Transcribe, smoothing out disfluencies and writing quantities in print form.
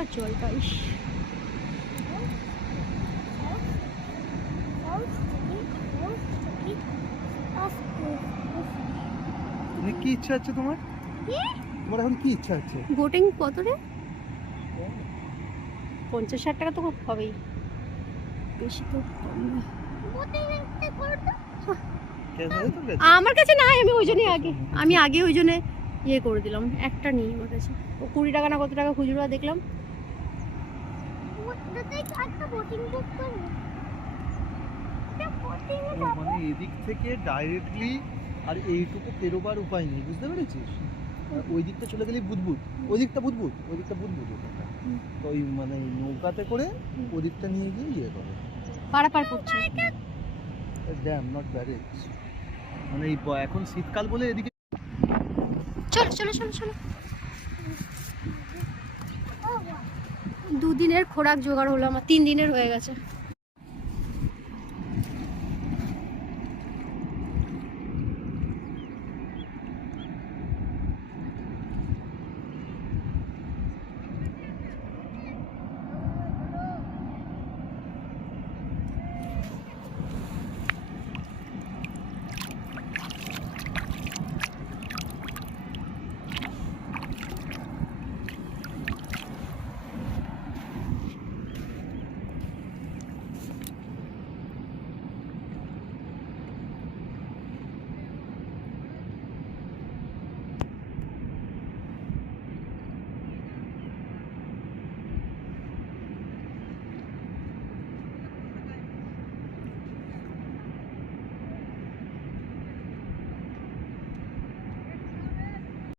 আর জলটা ইস কি ইচ্ছা আছে তোমার? তোমার এখন কি ইচ্ছা আছে? বোটিং কত রে? 50-60 টাকা তো হবেই, বেশি তো কম না। আমার কাছে নাই, আমি ওই জন্যই আগে ওই জন্য ইয়ে করে দিলাম, একটা নেই আমার কাছে। ও 20 টাকা না কত টাকা খুচরো দেখলাম। মানে এদিক থেকে ডাইরেক্টলি আর এইটুকু পেরোবার উপায় নেই, বুঝতে পেরেছিস? ওই দিকটা চলে গেলেই বুদবুদ, ওই দিকটা বুদবুদ ওখানটা। তো ওই মানে নৌকাতে করে ওদিকটা নিয়ে গিয়ে ইয়ে করে পারাপার করছে। Dam not barrage. মানে এই এখন শীতকাল বলে এদিকে। চলো চলো চলো চলো। 2 দিনের খোরাক জোগাড় হলো আমার, 3 দিনের হয়ে গেছে।